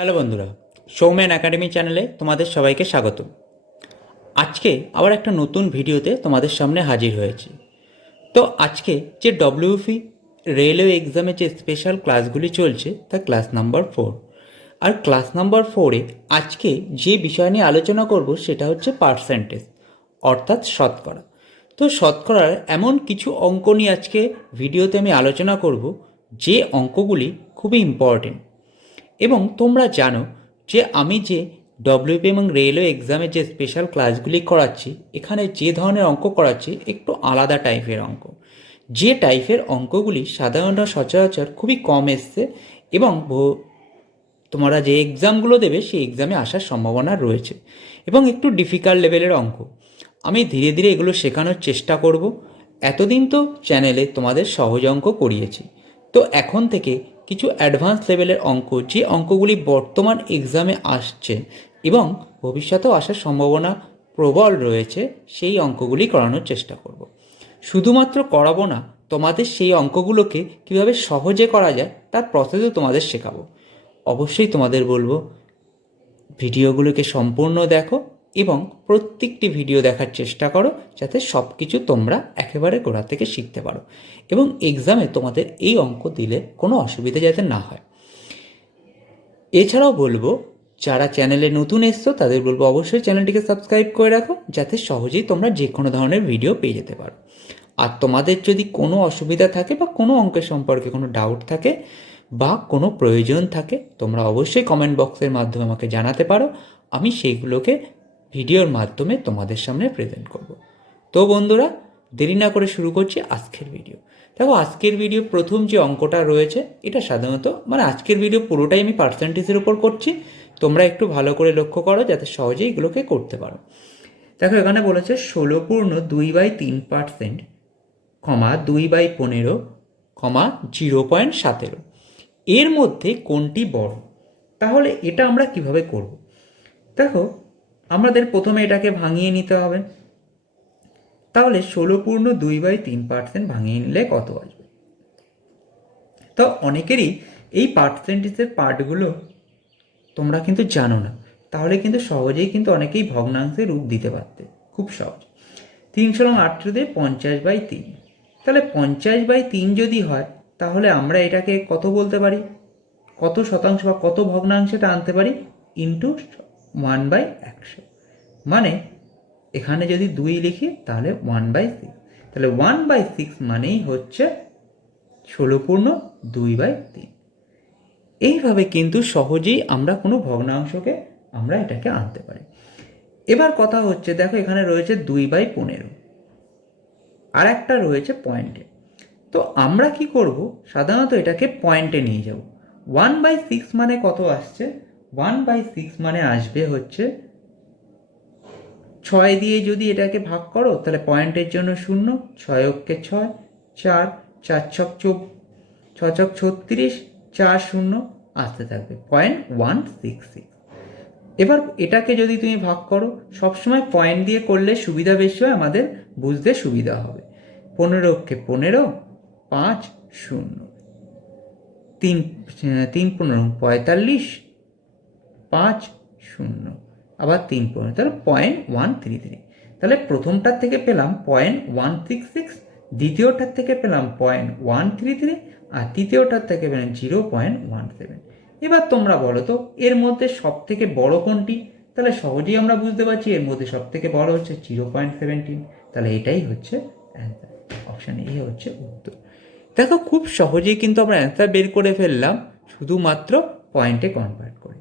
Hello বন্ধুরা Soumyan academy চ্যানেলে তোমাদের সবাইকে স্বাগত। আজকে আবার একটা নতুন ভিডিওতে তোমাদের সামনে হাজির হয়েছি। তো আজকে যে ডব্লিউপি রেলওয়ে এক্সামে যে স্পেশাল ক্লাসগুলি চলছে, তা ক্লাস নাম্বার ফোর আর ক্লাস নাম্বার ফোরে আজকে যে বিষয় নিয়ে আলোচনা করব, সেটা হচ্ছে পার্সেন্টেজ অর্থাৎ শতকরা। তো শতকরার এমন কিছু অঙ্ক নিয়ে আজকে ভিডিওতে আমি আলোচনা করব, যে অঙ্কগুলি খুবই ইম্পর্টেন্ট এবং তোমরা জানো যে আমি যে ডব্লিউপি এবং রেলওয়ে এক্সামে যে স্পেশাল ক্লাসগুলি করাচ্ছি, এখানে যে ধরনের অঙ্ক করাচ্ছি, একটু আলাদা টাইপের অঙ্ক। যে টাইপের অঙ্কগুলি সাধারণত সচরাচর খুবই কম এসছে এবং তোমরা যে এক্সামগুলো দেবে, সেই এক্সামে আসার সম্ভাবনা রয়েছে এবং একটু ডিফিকাল্ট লেভেলের অঙ্ক। আমি ধীরে ধীরে এগুলো শেখানোর চেষ্টা করব। এতদিন তো চ্যানেলে তোমাদের সহজ অঙ্ক করিয়েছি। তো এখন থেকে কিছু অ্যাডভান্স লেভেলের অঙ্ক, যে অঙ্কগুলি বর্তমান এক্সামে আসছে এবং ভবিষ্যতেও আসার সম্ভাবনা প্রবল রয়েছে, সেই অঙ্কগুলি করানোর চেষ্টা করব। শুধুমাত্র করাবো না, তোমাদের সেই অঙ্কগুলোকে কীভাবে সহজে করা যায়, তার প্রসেসও তোমাদের শেখাবো। অবশ্যই তোমাদের বলব, ভিডিওগুলোকে সম্পূর্ণ দেখো এবং প্রত্যেকটি ভিডিও দেখার চেষ্টা করো যাতে সব কিছু তোমরা একেবারে গোড়া থেকে শিখতে পারো। এবং এক্সামে তোমাদের এই অঙ্ক দিলে কোনো অসুবিধা যাতে না হয়। এছাড়াও বলব, যারা চ্যানেলে নতুন এসছো, তাদের বলব অবশ্যই চ্যানেলটিকে সাবস্ক্রাইব করে রাখো, যাতে সহজেই তোমরা যে কোনো ধরনের ভিডিও পেয়ে যেতে পারো। আর তোমাদের যদি কোনো অসুবিধা থাকে বা কোনো অঙ্কের সম্পর্কে কোনো ডাউট থাকে বা কোনো প্রয়োজন থাকে, তোমরা অবশ্যই কমেন্ট বক্সের মাধ্যমে আমাকে জানাতে পারো। আমি সেইগুলোকে ভিডিওর মাধ্যমে তোমাদের সামনে প্রেজেন্ট করব। তো বন্ধুরা, দেরি না করে শুরু করছি আজকের ভিডিও দেখো, আজকের ভিডিও প্রথম যে অঙ্কটা রয়েছে, এটা সাধারণত মানে আজকের ভিডিও পুরোটাই আমি পার্সেন্টেজের উপর করছি। তোমরা একটু ভালো করে লক্ষ্য করো যাতে সহজেই এগুলোকে করতে পারো। দেখো, এখানে বলেছে ষোলো পূর্ণ দুই বাই তিন পার্সেন্ট কমা দুই বাই পনেরো, কমা জিরো পয়েন্ট সতেরো। এর মধ্যে কোনটি বড়? তাহলে এটা আমরা কীভাবে করব? দেখো আমাদের প্রথমে এটাকে ভাঙিয়ে নিতে হবে। তাহলে ষোলো পূর্ণ দুই বাই তিন পার্সেন্ট ভাঙিয়ে নিলে কত আসবে? তো অনেকেরই এই পার্সেন্টেজের পার্টগুলো তোমরা কিন্তু জানো না। তাহলে কিন্তু সহজেই কিন্তু অনেকেই ভগ্নাংশে রূপ দিতে পারতে। খুব সহজ। তিনশো রং আটশোতে পঞ্চাশ বাই তিন। তাহলে পঞ্চাশ বাই তিন যদি হয়, তাহলে আমরা এটাকে কত বলতে পারি? কত শতাংশ বা কত ভগ্নাংশটা আনতে পারি? ইন্টু ওয়ান বাই একশো। মানে এখানে যদি দুই লিখি, তাহলে ওয়ান বাই সিক্স তাহলে ওয়ান বাই সিক্স মানেই হচ্ছে ষোলো পূর্ণ দুই বাই তিন। এইভাবে কিন্তু সহজেই আমরা কোনো ভগ্নাংশকে আমরা এটাকে আনতে পারি। এবার কথা হচ্ছে, দেখো এখানে রয়েছে দুই বাই পনেরো। আর একটা রয়েছে পয়েন্টে তো আমরা কি করব? সাধারণত এটাকে পয়েন্টে নিয়ে যাব। ওয়ান বাই সিক্স মানে কত আসছে? ওয়ান বাই সিক্স মানে আসবে হচ্ছে ছয় দিয়ে যদি এটাকে ভাগ করো, তাহলে পয়েন্টের জন্য শূন্য, ছয় অক্ষে ছয়, চার চার ছক ছ ছক ছত্রিশ, চার শূন্য আসতে থাকবে পয়েন্ট ওয়ান সিক্স সিক্স এবার এটাকে যদি তুমি ভাগ করো, সবসময় পয়েন্ট দিয়ে করলে সুবিধা বেশি হয়, আমাদের বুঝতে সুবিধা হবে। পনেরো অক্ষে পনেরো, পাঁচ শূন্য। তিন তিন পনেরো, পঁয়তাল্লিশ পাঁচ শূন্য, আবার তিন পয়েন্ট, তাহলে পয়েন্ট ওয়ান থ্রি থ্রি। তাহলে প্রথমটার থেকে পেলাম পয়েন্ট ওয়ান সিক্স সিক্স, দ্বিতীয়টার থেকে পেলাম পয়েন্ট ওয়ান থ্রি থ্রি, আর তৃতীয়টার থেকে পেলাম জিরো পয়েন্ট ওয়ান সেভেন। এবার তোমরা বলো তো, এর মধ্যে সব থেকে বড় কোনটি? তাহলে সহজেই আমরা বুঝতে পারছি এর মধ্যে সব থেকে বড় হচ্ছে জিরো পয়েন্ট সেভেন্টিন। তাহলে এটাই হচ্ছে অ্যান্সার অপশান এ হচ্ছে উত্তর। দেখো, খুব সহজেই কিন্তু আমরা অ্যান্সার বের করে ফেললাম, শুধুমাত্র পয়েন্টে কনভার্ট করে।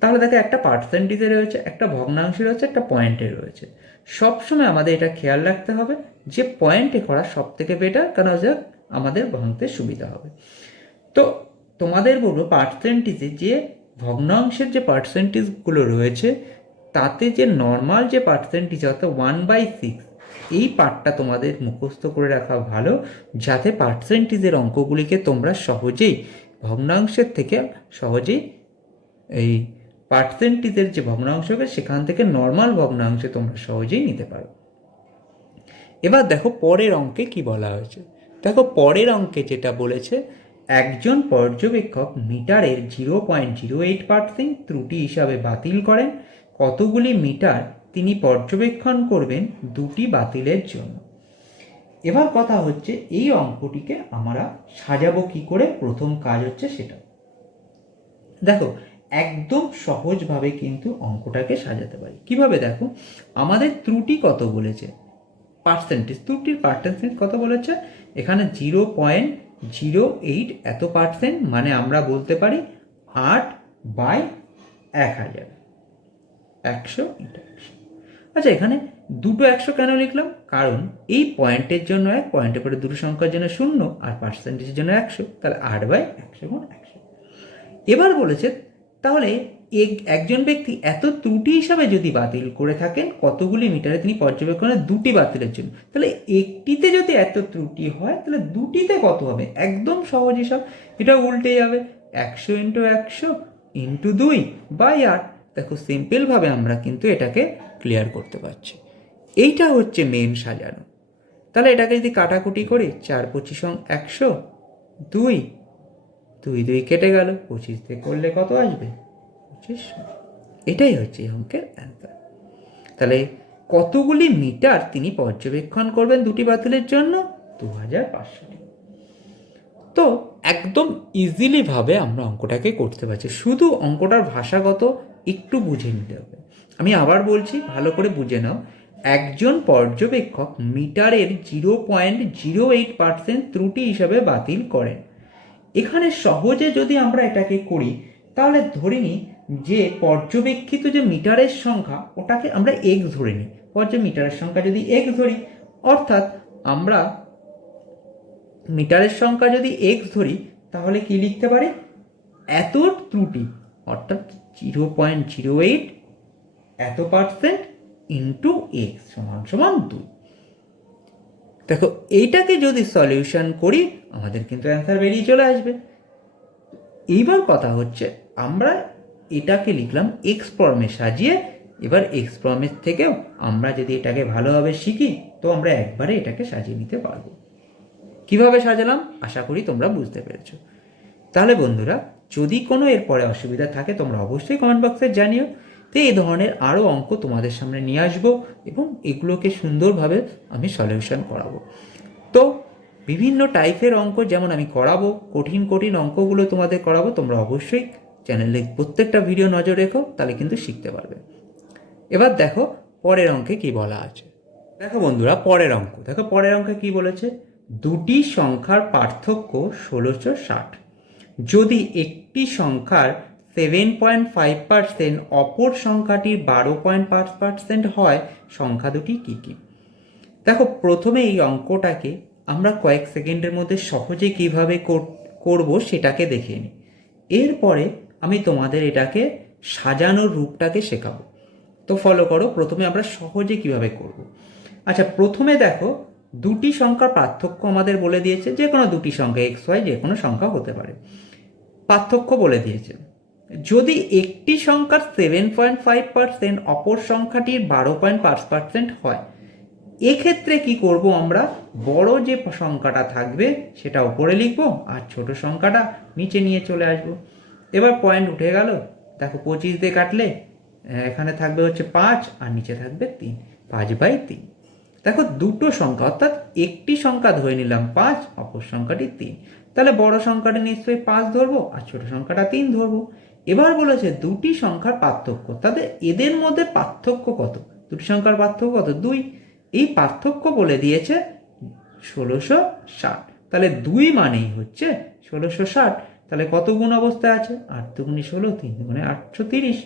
তাহলে দেখো একটা পার্সেন্টেজে রয়েছে, একটা ভগ্নাংশে রয়েছে, একটা পয়েন্টে রয়েছে। সবসময় আমাদের এটা খেয়াল রাখতে হবে যে পয়েন্টে করা সব থেকে বেটার কারণ হচ্ছে আমাদের ভাঙতে সুবিধা হবে। তো তোমাদের বলব পার্সেন্টেজে যে ভগ্নাংশের যে পার্সেন্টেজগুলো রয়েছে, তাতে যে নর্মাল যে পার্সেন্টেজ অর্থাৎ ওয়ান বাই সিক্স এই পার্টটা তোমাদের মুখস্থ করে রাখা ভালো, যাতে পার্সেন্টেজের অঙ্কগুলিকে তোমরা সহজেই, ভগ্নাংশের থেকে সহজেই এই পার্সেন্টেজের যে ভগ্নাংশ হবে, সেখান থেকে নর্মাল ভগ্নাংশে তোমরা সহজেই নিতে পারো। এবার দেখো পরের অঙ্কে কি বলা হয়েছে। দেখো পরের অঙ্কে যেটা বলেছে, একজন পর্যবেক্ষক মিটারের zero point zero eight percent ত্রুটি হিসাবে বাতিল করেন, কতগুলি মিটার তিনি পর্যবেক্ষণ করবেন দুটি বাতিলের জন্য। এবার কথা হচ্ছে এই অঙ্কটিকে আমরা সাজাবো কি করে, প্রথম কাজ হচ্ছে সেটা। দেখো একদম সহজভাবে কিন্তু অঙ্কটাকে সাজাতে পারি। কীভাবে দেখো? আমাদের ত্রুটি কত বলেছে? পার্সেন্টেজ ত্রুটির পার্সেন্টেজ কত বলেছে? এখানে জিরো পয়েন্ট জিরো এইট এত পার্সেন্ট মানে আমরা বলতে পারি আট বাই এক হাজার। একশো আচ্ছা এখানে দুটো একশো কেন লিখলাম? কারণ এই পয়েন্টের জন্য এক পয়েন্টের পরে দুটো সংখ্যার জন্য শূন্য আর পার্সেন্টেজের জন্য একশো। তাহলে আট বাই একশো গুণ একশো। এবার বলেছে তাহলে এক- একজন ব্যক্তি এত ত্রুটি হিসাবে যদি বাতিল করে থাকেন, কতগুলি মিটারে তিনি পর্যবেক্ষণে দুটি বাতিলের জন্য? তাহলে একটিতে যদি এত ত্রুটি হয়, তাহলে দুটিতে কত হবে? একদম সহজ হিসাব। এটা উল্টে যাবে। একশো ইন্টু একশো ইন্টু দুই বাই আট। দেখো সিম্পলভাবে আমরা কিন্তু এটাকে ক্লিয়ার করতে পারছি। এইটা হচ্ছে মেন সাজানো। তাহলে এটাকে যদি কাটাকুটি করি, চার পঁচিশ একশো, দুই দুই দুই কেটে গেল, পঁচিশ দিয়ে করলে কত আসবে? পঁচিশ। এটাই হচ্ছে এই অঙ্কের অ্যান্সার তাহলে কতগুলি মিটার তিনি পর্যবেক্ষণ করবেন দুটি বাতিলের জন্য? দু হাজার পাঁচশো তো একদম ইজিলি ভাবে আমরা অঙ্কটাকে করতে পারছি। শুধু অঙ্কটার ভাষাগত একটু বুঝে নিতে হবে। আমি আবার বলছি, ভালো করে বুঝে নাও। একজন পর্যবেক্ষক মিটারের zero point zero eight percent ত্রুটি হিসাবে বাতিল করেন। এখানে সহজে যদি আমরা এটাকে করি, তাহলে ধরে নিই যে পর্যবেক্ষিত যে মিটারের সংখ্যা, ওটাকে আমরা এক্স ধরে নিই। পর্য মিটারের সংখ্যা যদি এক্স ধরি, অর্থাৎ আমরা মিটারের সংখ্যা যদি এক্স ধরি, তাহলে কি লিখতে পারি? এত ত্রুটি, অর্থাৎ জিরো পয়েন্ট জিরো এইট এত পার্সেন্ট ইন্টু এক্স সমান সমান দুই। দেখো, এইটাকে যদি সলিউশন করি, আমাদের কিন্তু অ্যান্সার বেরিয়ে চলে আসবে। এইবার কথা হচ্ছে, আমরা এটাকে লিখলাম এক্স ফর্মে সাজিয়ে, এবার এক্স ফর্মের থেকেও আমরা যদি এটাকে ভালোভাবে শিখি, তো আমরা একবারে এটাকে সাজিয়ে নিতে পারব। কীভাবে সাজালাম? আশা করি তোমরা বুঝতে পেরেছ। তাহলে বন্ধুরা, যদি কোনো এরপরে অসুবিধা থাকে, তোমরা অবশ্যই কমেন্ট বক্সে জানিও। তো এই ধরনের আরও অঙ্ক তোমাদের সামনে নিয়ে আসব এবং এগুলোকে সুন্দরভাবে আমি সলিউশন করাবো। তো বিভিন্ন টাইপের অঙ্ক যেমন আমি করাবো, কঠিন কঠিন অঙ্কগুলো তোমাদের করাবো, তোমরা অবশ্যই চ্যানেলে প্রত্যেকটা ভিডিও নজর রেখো, তাহলে কিন্তু শিখতে পারবে। এবার দেখো পরের অঙ্কে কি বলা আছে। দেখো বন্ধুরা, পরের অঙ্ক। দেখো পরের অঙ্কে কি বলেছে? দুটি সংখ্যার পার্থক্য ষোলোশো ষাট। যদি একটি সংখ্যার সেভেন পয়েন্ট ফাইভ পার্সেন্ট অপর সংখ্যাটির বারো পয়েন্ট পাঁচ পার্সেন্ট হয়, সংখ্যা দুটি কী কী? দেখো, প্রথমে এই অঙ্কটাকে আমরা কয়েক সেকেন্ডের মধ্যে সহজে কীভাবে করব সেটাকে দেখে নিই এরপরে আমি তোমাদের এটাকে সাজানোর রূপটাকে শেখাবো। তো ফলো করো, প্রথমে আমরা সহজে কীভাবে করব। আচ্ছা প্রথমে দেখো, দুটি সংখ্যার পার্থক্য আমাদের বলে দিয়েছে যে কোনো দুটি সংখ্যা, এক্স, ওয়াই যে কোনো সংখ্যা হতে পারে। পার্থক্য বলে দিয়েছে। যদি একটি সংখ্যার সেভেন পয়েন্ট ফাইভ পার্সেন্ট অপর সংখ্যাটির বারো পয়েন্ট পাঁচ পার্সেন্ট হয়, এক্ষেত্রে কি করব আমরা? বড় যে সংখ্যাটা থাকবে, সেটা উপরে লিখব আর ছোট সংখ্যাটা নিচে নিয়ে চলে আসব। এবার পয়েন্ট উঠে গেল। দেখো পঁচিশ দিয়ে কাটলে এখানে থাকবে হচ্ছে পাঁচ আর নিচে থাকবে তিন, পাঁচ বাই তিন। দেখো দুটো সংখ্যা, অর্থাৎ একটি সংখ্যা ধরে নিলাম পাঁচ, অপর সংখ্যাটি তিন। তাহলে বড় সংখ্যাটি নিশ্চয়ই পাঁচ ধরবো আর ছোট সংখ্যাটা তিন ধরবো। এবার বলেছে দুটি সংখ্যার পার্থক্য। তাদের এদের মধ্যে পার্থক্য কত? দুটি সংখ্যার পার্থক্য কত? দুই। এই পার্থক্য বলে দিয়েছে ষোলোশো ষাট। তাহলে দুই মানেই হচ্ছে ষোলোশো ষাট। তাহলে কত গুণ অবস্থায় আছে? আট দুগুণে ষোলো, তিন দুগুণে আটশো তিরিশ।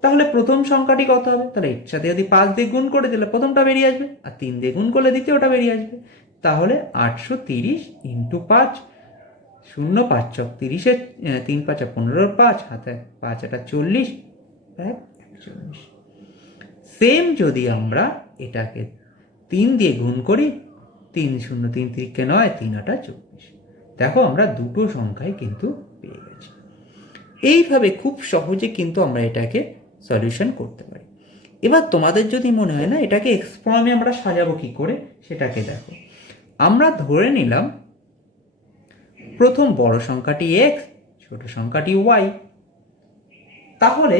তাহলে প্রথম সংখ্যাটি কত হবে? তাহলে এর সাথে যদি পাঁচ দিয়ে গুণ করে দিলে প্রথমটা বেরিয়ে আসবে। আর তিন দিয়ে গুণ করলে দ্বিতীয়টা বেরিয়ে আসবে। তাহলে আটশো তিরিশ ইন্টু পাঁচ শূন্য পাঁচ চক তিরিশে তিন পাঁচা পনেরোর পাঁচ, হাতে পাঁচ একটা চল্লিশ এক একচল্লিশ। সেম যদি আমরা এটাকে তিন দিয়ে গুণ করি, তিন শূন্য তিন তিরিখে নয়, তিন আটা চব্বিশ। দেখো আমরা দুটো সংখ্যায় কিন্তু পেয়ে গেছি। এইভাবে খুব সহজে কিন্তু আমরা এটাকে সলিউশন করতে পারি। এবার তোমাদের যদি মনে হয় না, এটাকে এক্সফর্মে আমরা সাজাবো কি করে, সেটাকে দেখো। আমরা ধরে নিলাম প্রথম বড় সংখ্যাটি এক্স ছোট সংখ্যাটি ওয়াই তাহলে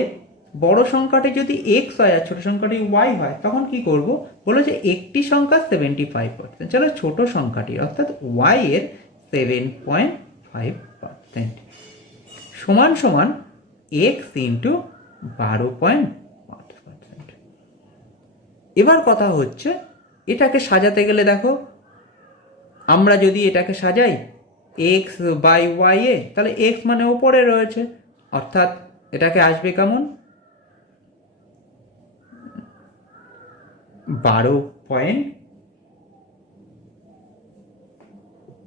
বড় সংখ্যাটি যদি এক্স হয় আর ছোট সংখ্যাটি ওয়াই হয়, তখন কি করব? বলো যে একটি সংখ্যা সেভেন্টি ফাইভ পার্সেন্ট চলো ছোট সংখ্যাটি, অর্থাৎ ওয়াই এর সেভেন পয়েন্ট ফাইভ পার্সেন্ট সমান সমান এক্স ইন্টু বারো পয়েন্ট পাঁচ পার্সেন্ট এবার কথা হচ্ছে, এটাকে সাজাতে গেলে দেখো, আমরা যদি এটাকে সাজাই এক্স বাই ওয়াই এ, তাহলে এক্স মানে ওপরে রয়েছে। অর্থাৎ এটাকে আসবে কেমন? বারো পয়েন্ট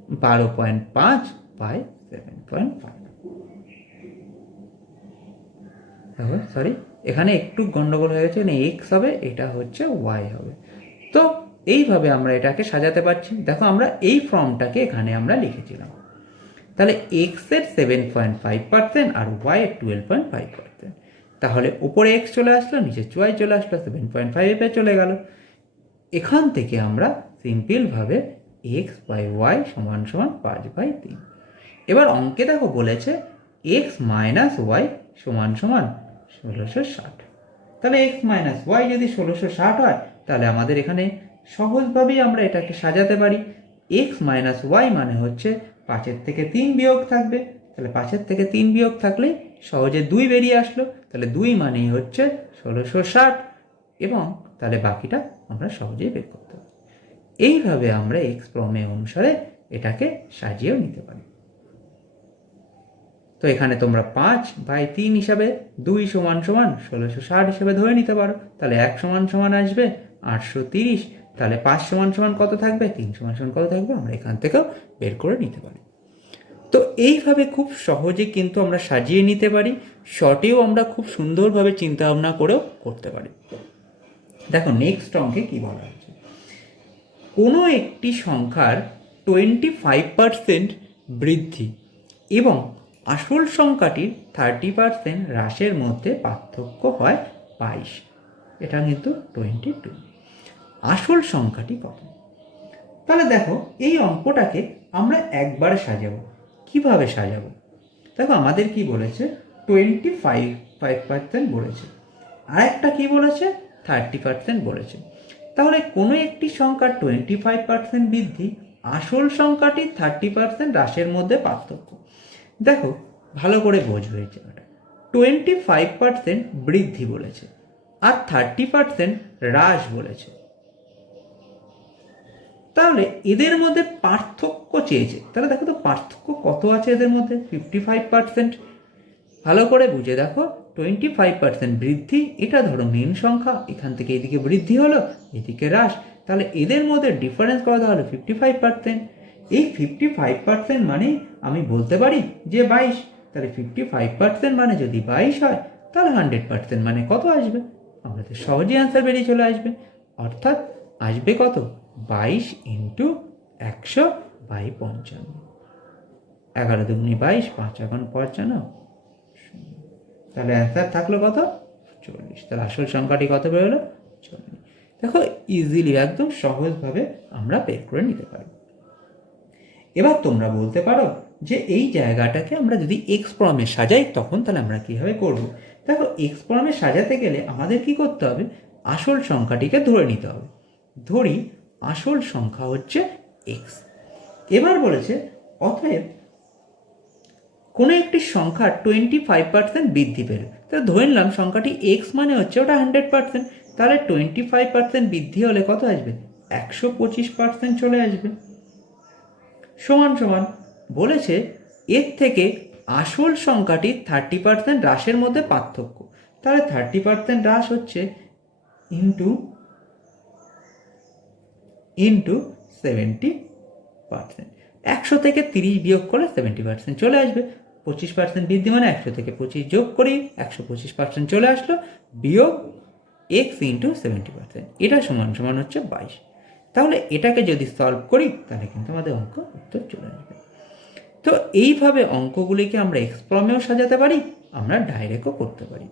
বারো পয়েন্ট পাঁচ by seven point five sorry এখানে একটু গন্ডগোল হয়ে গেছে এক্স হবে, এটা হচ্ছে ওয়াই হবে। তো, এইভাবে আমরা এটাকে সাজাতে পারছি। দেখো, আমরা এই ফর্মটাকে এখানে আমরা লিখেছিলাম। তাহলে এক্সের সেভেন পয়েন্ট ফাইভ পার্সেন্ট আর ওয়াই এর টুয়েলভ পয়েন্ট ফাইভ পার্সেন্ট তাহলে উপরে এক্স চলে আসলো, নিচে ওয়াই চলে আসলো সেভেন পয়েন্ট ফাইভ ফাইভে চলে গেল। এখান থেকে আমরা সিম্পলভাবে এক্স বাই ওয়াই সমান সমান পাঁচ বাই তিন। এবার অঙ্কে দেখো বলেছে এক্স মাইনাস ওয়াই সমান সমান ষোলোশো ষাট। তাহলে এক্স মাইনাস ওয়াই যদি ষোলোশো ষাট হয়, তাহলে আমাদের এখানে সহজভাবেই আমরা এটাকে সাজাতে পারি। এক্স মাইনাস ওয়াই মানে হচ্ছে পাঁচের থেকে তিন বিয়োগ থাকবে। তাহলে পাঁচের থেকে তিন বিয়োগ থাকলে সহজে দুই বেরিয়ে আসলো। তাহলে দুই মানেই হচ্ছে ষোলোশো ষাট। এবং তাহলে বাকিটা আমরা সহজেই বের করতে পারি। এইভাবে আমরা এক্স প্রমেয় অনুসারে এটাকে সাজিয়েও নিতে পারি। তো এখানে তোমরা পাঁচ বাই তিন হিসাবে দুই সমান সমান ষোলোশো ষাট হিসাবে ধরে নিতে পারো। তাহলে এক সমান সমান আসবে আটশো তিরিশ। তাহলে পাঁচ সমান সমান কত থাকবে? তিন সমান সমান কত থাকবে? আমরা এখান থেকেও বের করে নিতে পারি। তো এইভাবে খুব সহজে কিন্তু আমরা সাজিয়ে নিতে পারি, শর্টেও আমরা খুব সুন্দরভাবে চিন্তা ভাবনা করেও করতে পারি। দেখো নেক্সট অঙ্কে কি বলা হচ্ছে? কোনো একটি সংখ্যার টোয়েন্টি ফাইভ পার্সেন্ট বৃদ্ধি এবং আসল সংখ্যাটির থার্টি পার্সেন্ট হ্রাসের মধ্যে পার্থক্য হয় বাইশ। এটা কিন্তু টোয়েন্টি টু আসল সংখ্যাটি কত? তাহলে দেখো, এই অঙ্কটাকে আমরা একবার সাজাবো। কীভাবে সাজাবো? দেখো, আমাদের কি বলেছে? টোয়েন্টি ফাইভ ফাইভ পার্সেন্ট বলেছে। আর একটা কি বলেছে? থার্টি পার্সেন্ট বলেছে। তাহলে কোনো একটি সংখ্যার টোয়েন্টি ফাইভ পার্সেন্ট বৃদ্ধি, আসল সংখ্যাটি থার্টি পার্সেন্ট হ্রাসের মধ্যে পার্থক্য। দেখো, ভালো করে বোঝ হয়েছে টোয়েন্টি ফাইভ পার্সেন্ট বৃদ্ধি বলেছে, আর থার্টি পার্সেন্ট হ্রাস বলেছে। তাহলে এদের মধ্যে পার্থক্য চেয়েছে। তাহলে দেখো তো পার্থক্য কত আছে এদের মধ্যে? ফিফটি ফাইভ পার্সেন্ট ভালো করে বুঝে দেখো টোয়েন্টি ফাইভ পার্সেন্ট বৃদ্ধি, এটা ধরো মেন সংখ্যা, এখান থেকে এদিকে বৃদ্ধি হলো, এদিকে হ্রাস। তাহলে এদের মধ্যে ডিফারেন্স কত হলো? ফিফটি ফাইভ পার্সেন্ট এই ফিফটি ফাইভ পার্সেন্ট মানে আমি বলতে পারি যে বাইশ। তাহলে ফিফটি ফাইভ পার্সেন্ট মানে যদি বাইশ হয়, তাহলে হান্ড্রেড পার্সেন্ট মানে কত আসবে? আমাদের সহজেই অ্যান্সার বেরিয়ে চলে আসবে। অর্থাৎ আসবে কত? বাইশ ইন্টু একশো বাই পঞ্চান্ন। এগারো দুগুনি বাইশ, পাঁচ এখন পঞ্চান্ন তাহলে অ্যান্সার থাকল কত? চল্লিশ। তাহলে আসল সংখ্যাটি কত বেরোলো? চল্লিশ। দেখো ইজিলি একদম সহজভাবে আমরা বের করে নিতে পারি এবার তোমরা বলতে পারো যে এই জায়গাটাকে আমরা যদি এক্স ফর্মে সাজাই, তখন তাহলে আমরা কীভাবে করব? দেখো এক্স ফর্মে সাজাতে গেলে আমাদের কি করতে হবে? আসল সংখ্যাটিকে ধরে নিতে হবে। ধরি আসল সংখ্যা হচ্ছে এক্স এবার বলেছে, অতএব কোনো একটি সংখ্যা টোয়েন্টি ফাইভ পার্সেন্ট বৃদ্ধি পেল তাহলে ধরে নিলাম সংখ্যাটি এক্স মানে হচ্ছে ওটা হান্ড্রেড পার্সেন্ট তাহলে টোয়েন্টি ফাইভ পার্সেন্ট বৃদ্ধি হলে কত আসবে? একশো পঁচিশ পার্সেন্ট চলে আসবে। সমান সমান বলেছে, এর থেকে আসল সংখ্যাটি থার্টি পার্সেন্ট হ্রাসের মধ্যে পার্থক্য। তাহলে থার্টি পার্সেন্ট হ্রাস হচ্ছে ইন্টু ইন্টু সেভেন্টি পার্সেন্ট একশো থেকে তিরিশ বিয়োগ করলে সেভেন্টি পার্সেন্ট চলে আসবে। পঁচিশ পার্সেন্ট বৃদ্ধি মানে একশো থেকে পঁচিশ যোগ করি, একশো পঁচিশ পার্সেন্ট চলে আসলো, বিয়োগ এক্স ইন্টু সেভেন্টি পার্সেন্ট এটা সমান সমান হচ্ছে বাইশ। তাহলে এটাকে যদি সলভ করি, তাহলে কিন্তু আমাদের অঙ্ক উত্তর চলে আসবে। তো এইভাবে অঙ্কগুলিকে আমরা এক্সপ্রমেও সাজাতে পারি, আমরা ডাইরেক্টও করতে পারি।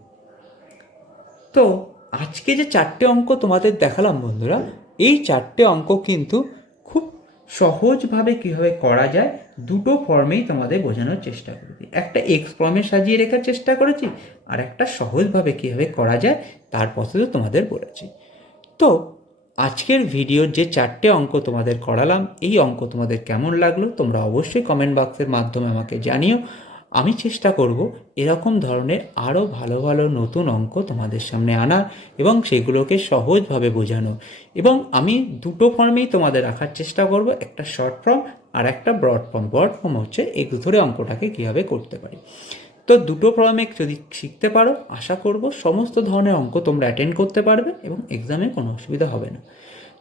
তো আজকে যে চারটে অঙ্ক তোমাদের দেখালাম বন্ধুরা এই চারটে অঙ্ক কিন্তু খুব সহজভাবে কীভাবে করা যায়, দুটো ফর্মেই তোমাদের বোঝানোর চেষ্টা করেছি। একটা এক্স ফর্মে সাজিয়ে রেখার চেষ্টা করেছি, আর একটা সহজভাবে কীভাবে করা যায় তার পথে তোমাদের বলেছি। তো, আজকের ভিডিওর যে চারটে অঙ্ক তোমাদের করালাম, এই অঙ্ক তোমাদের কেমন লাগল তোমরা অবশ্যই কমেন্ট বক্সের মাধ্যমে আমাকে জানিও। আমি চেষ্টা করব এরকম ধরনের আরও ভালো ভালো নতুন অঙ্ক তোমাদের সামনে আনার এবং সেগুলোকে সহজভাবে বোঝানো এবং আমি দুটো ফর্মেই তোমাদের রাখার চেষ্টা করব, একটা শর্ট ফর্ম আর একটা ব্রড ফর্ম ব্রড ফর্ম হচ্ছে এক্স ধরে অঙ্কটাকে কীভাবে করতে পারি। তো দুটো ফর্মে যদি শিখতে পারো, আশা করব সমস্ত ধরনের অঙ্ক তোমরা অ্যাটেন্ড করতে পারবে এবং এক্সামে কোনো অসুবিধা হবে না।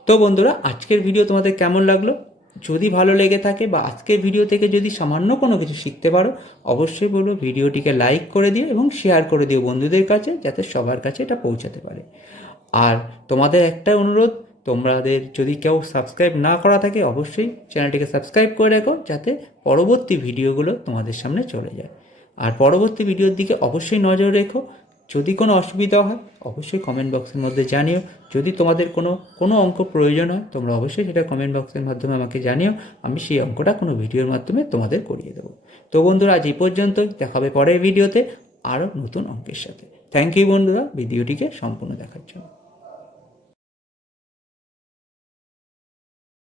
তো বন্ধুরা, আজকের ভিডিও তোমাদের কেমন লাগল? যদি ভালো লেগে থাকে বা আজকের ভিডিও থেকে যদি সামান্য কোনো কিছু শিখতে পারো, অবশ্যই বলব ভিডিওটিকে লাইক করে দিও এবং শেয়ার করে দিও বন্ধুদের কাছে যাতে সবার কাছে এটা পৌঁছাতে পারে। আর তোমাদের একটা অনুরোধ, তোমাদের যদি কেউ সাবস্ক্রাইব না করা থাকে, অবশ্যই চ্যানেলটিকে সাবস্ক্রাইব করে রাখো যাতে পরবর্তী ভিডিওগুলো তোমাদের সামনে চলে যায়। আর পরবর্তী ভিডিওর দিকে অবশ্যই নজর রেখো যদি কোনো অসুবিধা হয়, অবশ্যই কমেন্ট বক্সের মধ্যে জানিও। যদি তোমাদের কোনো কোনো অঙ্ক প্রয়োজন হয়, তোমরা অবশ্যই সেটা কমেন্ট বক্সের মাধ্যমে আমাকে জানিও। আমি সেই অঙ্কটা কোনো ভিডিওর মাধ্যমে তোমাদের করিয়ে দেবো। তো বন্ধুরা, আজ এই পর্যন্তই। দেখা হবে পরের ভিডিওতে আরও নতুন অঙ্কের সাথে। থ্যাংক ইউ বন্ধুরা ভিডিওটিকে সম্পূর্ণ দেখার জন্য।